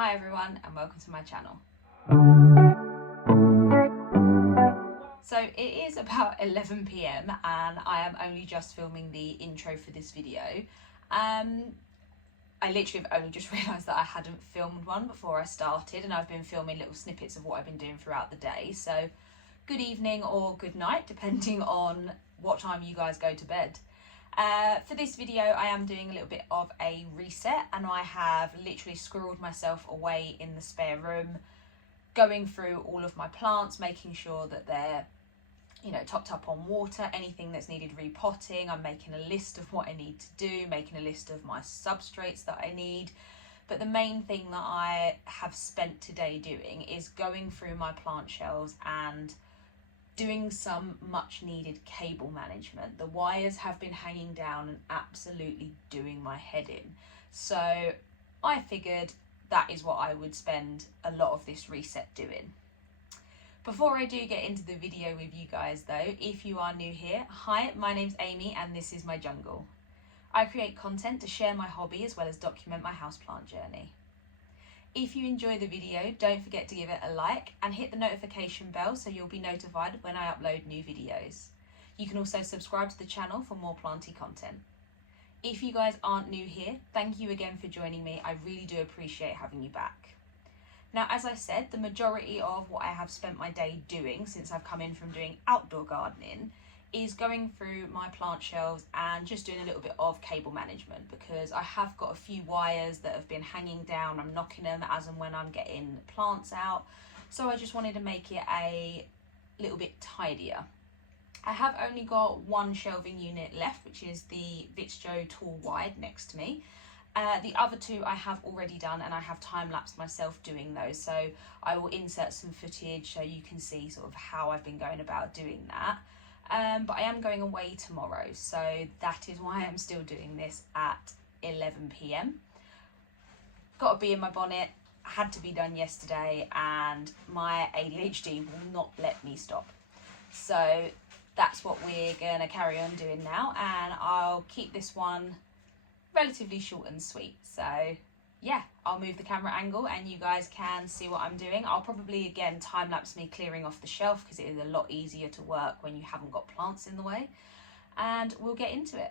Hi everyone and welcome to my channel. So it is about 11 p.m. and I am only just filming the intro for this video. I literally have only just realised that I hadn't filmed one before I started, and I've been filming little snippets of what I've been doing throughout the day. So good evening or good night, depending on what time you guys go to bed. For this video I am doing a little bit of a reset, and I have literally squirreled myself away in the spare room, going through all of my plants, making sure that they're topped up on water, anything that's needed repotting. I'm making a list of what I need to do, making a list of my substrates that I need. But the main thing that I have spent today doing is going through my plant shelves and doing some much needed cable management. The wires have been hanging down and absolutely doing my head in. So I figured that is what I would spend a lot of this reset doing. Before I do get into the video with you guys though, if you are new here, hi, my name's Amy and this is my jungle. I create content to share my hobby as well as document my houseplant journey. If you enjoy the video, don't forget to give it a like and hit the notification bell so you'll be notified when I upload new videos. You can also subscribe to the channel for more planty content. If you guys aren't new here, thank you again for joining me. I really do appreciate having you back. Now, as I said, the majority of what I have spent my day doing since I've come in from doing outdoor gardening is going through my plant shelves and just doing a little bit of cable management, because I have got a few wires that have been hanging down. I'm knocking them as and when I'm getting plants out. So I just wanted to make it a little bit tidier. I have only got one shelving unit left, which is the Vittsjo tall wide next to me. The other two I have already done, and I have time-lapsed myself doing those, so I will insert some footage so you can see sort of how I've been going about doing that. But I am going away tomorrow, so that is why I'm still doing this at 11 p.m. Got to be in my bonnet, had to be done yesterday, and my ADHD will not let me stop. So that's what we're going to carry on doing now, and I'll keep this one relatively short and sweet. So yeah, I'll move the camera angle and you guys can see what I'm doing. I'll probably again time lapse me clearing off the shelf because it is a lot easier to work when you haven't got plants in the way, and we'll get into it.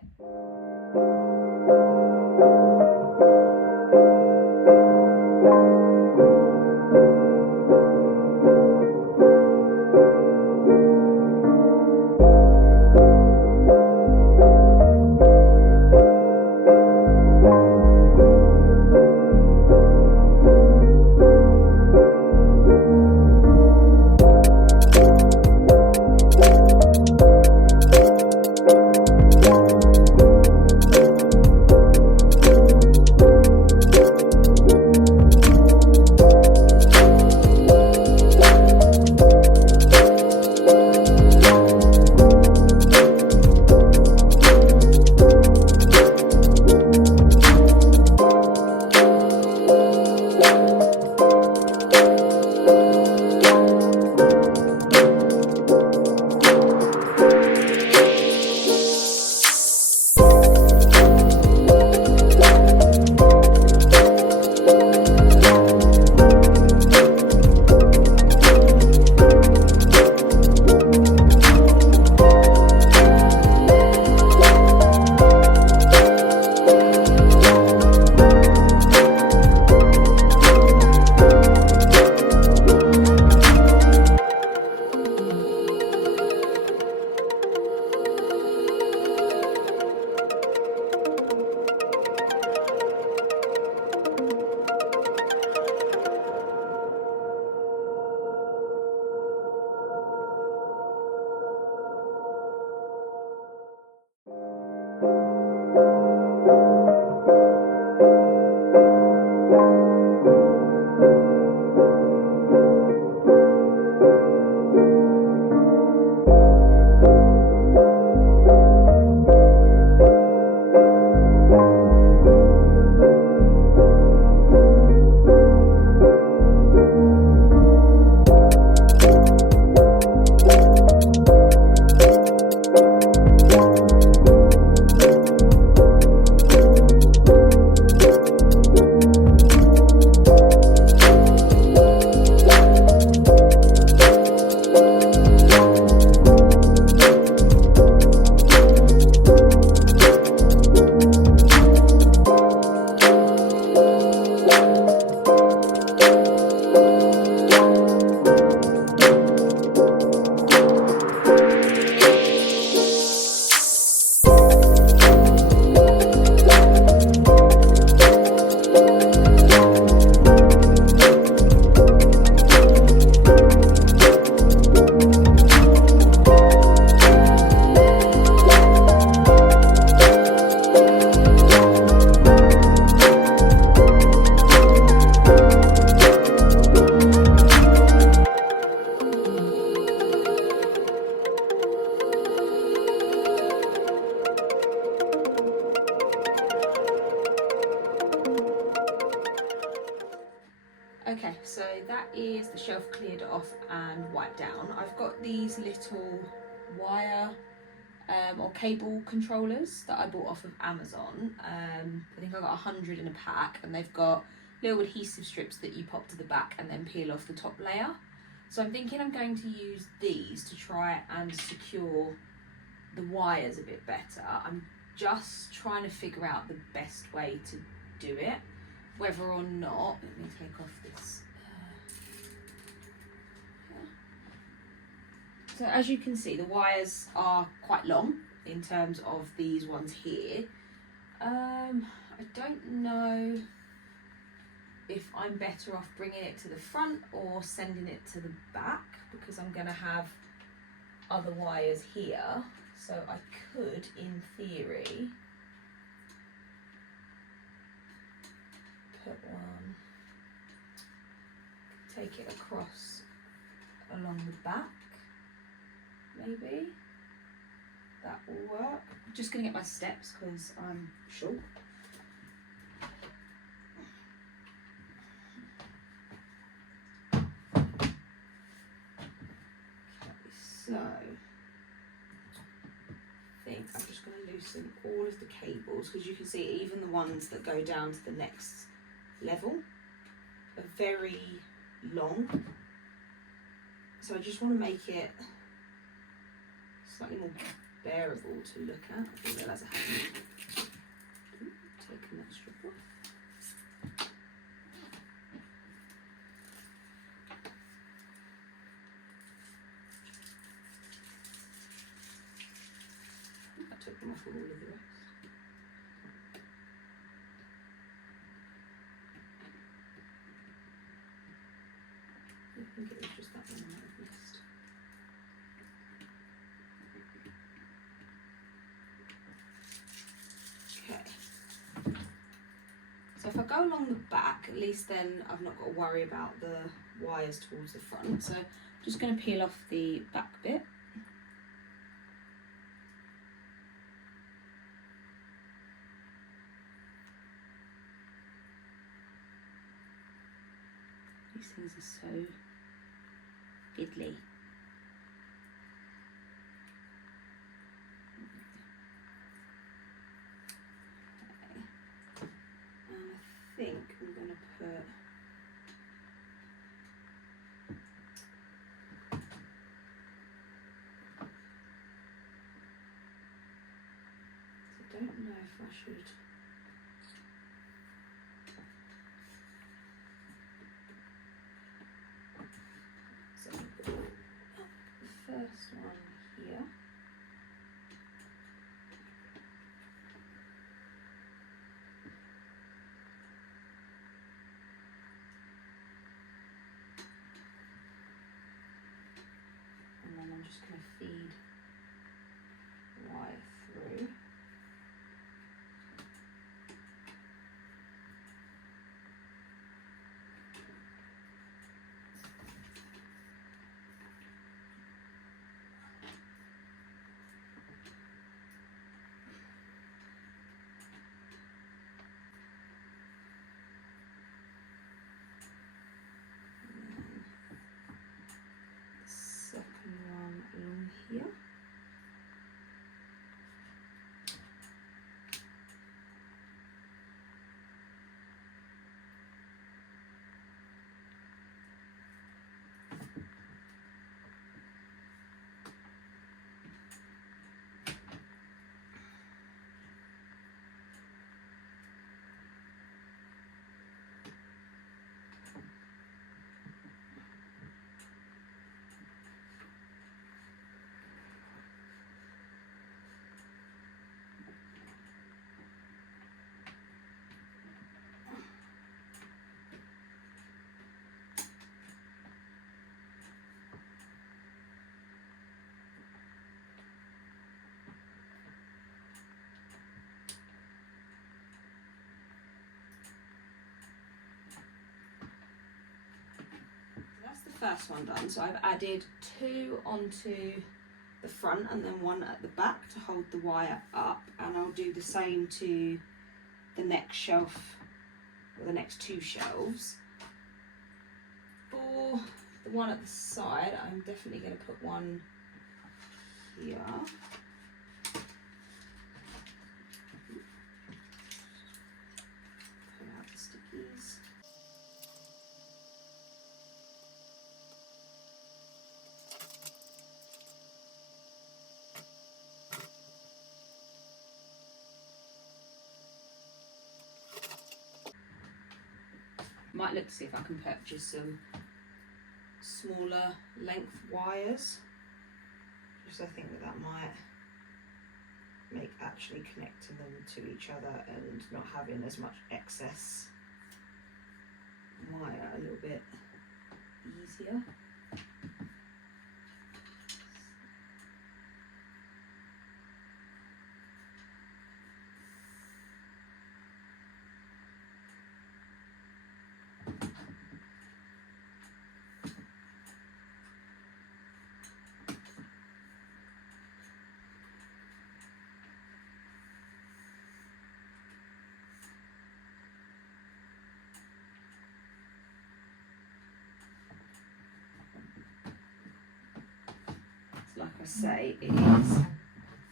Okay, so that is the shelf cleared off and wiped down. I've got these little wire or cable controllers that I bought off of Amazon. I think I got 100 in a pack, and they've got little adhesive strips that you pop to the back and then peel off the top layer. So I'm thinking I'm going to use these to try and secure the wires a bit better. I'm just trying to figure out the best way to do it, whether or not, let me take off this. So as you can see, the wires are quite long in terms of these ones here. I don't know if I'm better off bringing it to the front or sending it to the back, because I'm going to have other wires here. So I could, in theory, put one, take it across along the back, maybe. That will work. I'm just going to get my steps because I'm short. So, I think I'm just going to loosen all of the cables, because you can see even the ones that go down to the next level are very long. So I just want to make it slightly more bearable to look at. I didn't realise I hadn't taken that strip off. I took them off all of the rest. I think it was just that one I might have missed. Okay. So if I go along the back, at least then I've not got to worry about the wires towards the front. So I'm just going to peel off the back bit. These things are so fiddly. Okay. I think I'm going to put I don't know if I should. So the first one here. And then I'm just going to feed wire through. Second one along here. First one done, so I've added two onto the front and then one at the back to hold the wire up, and I'll do the same to the next shelf, or the next two shelves. for the one at the side, I'm definitely going to put one here. Pull out the stickies. Might look to see if I can purchase some smaller length wires, just I think that might make actually connecting them to each other and not having as much excess wire a little bit easier. Like I say, it is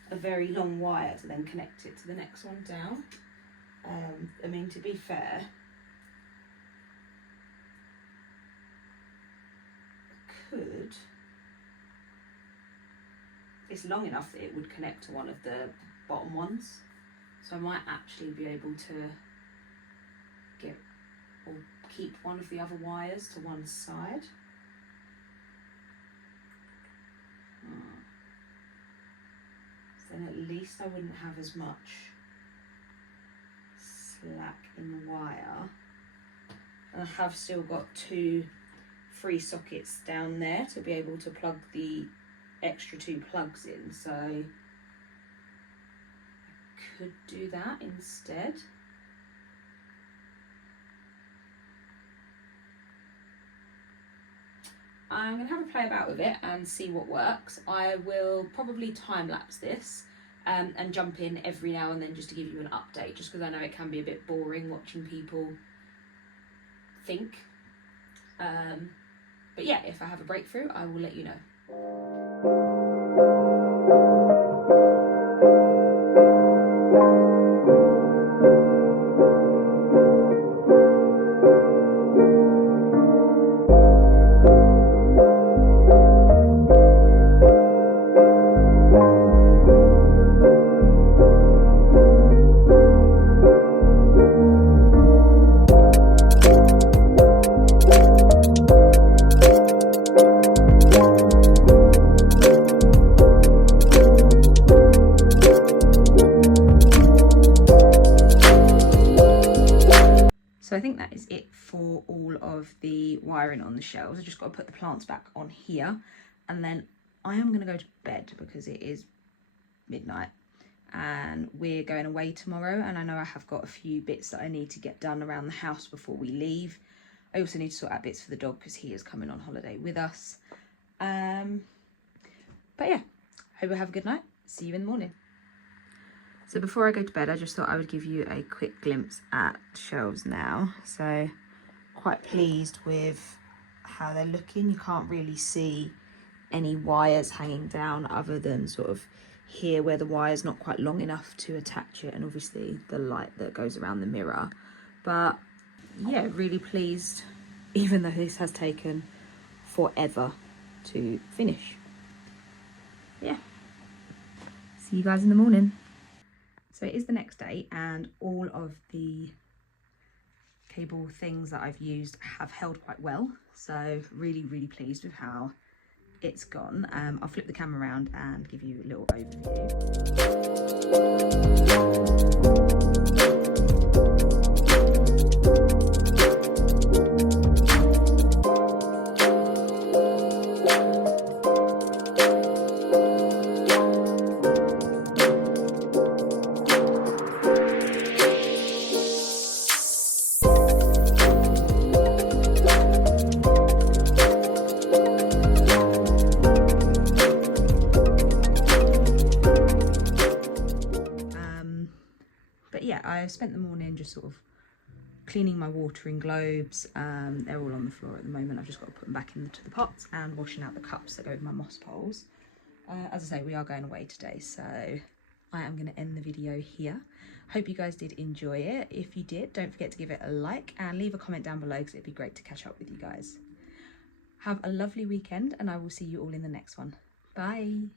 a very long wire to then connect it to the next one down. I mean, to be fair, it's long enough that it would connect to one of the bottom ones, so I might actually be able to get or keep one of the other wires to one side. Then at least I wouldn't have as much slack in the wire. And I have still got 2 free sockets down there to be able to plug the extra 2 plugs in, so I could do that instead. I'm going to have a play about with it and see what works. I will probably time lapse this and jump in every now and then just to give you an update, just because I know it can be a bit boring watching people think. But yeah, if I have a breakthrough, I will let you know. So I think that is it for all of the wiring on the shelves. I just got to put the plants back on here, and then I am going to go to bed because it is midnight and we're going away tomorrow, and I know I have got a few bits that I need to get done around the house before we leave. I also need to sort out bits for the dog because he is coming on holiday with us. But yeah, hope you have a good night. See you in the morning. So before I go to bed, I just thought I would give you a quick glimpse at the shelves now. So quite pleased with how they're looking. You can't really see any wires hanging down other than sort of here where the wire's not quite long enough to attach it, and obviously the light that goes around the mirror. But yeah, really pleased, even though this has taken forever to finish. Yeah, see you guys in the morning. So it is the next day, and all of the cable things that I've used have held quite well. So really, really pleased with how it's gone. I'll flip the camera around and give you a little overview. But yeah, I spent the morning just sort of cleaning my watering globes. They're all on the floor at the moment. I've just got to put them back into the pots, and washing out the cups that go with my moss poles. As I say, we are going away today, so I am going to end the video here. Hope you guys did enjoy it. If you did, don't forget to give it a like and leave a comment down below, because it'd be great to catch up with you guys. Have a lovely weekend, and I will see you all in the next one. Bye.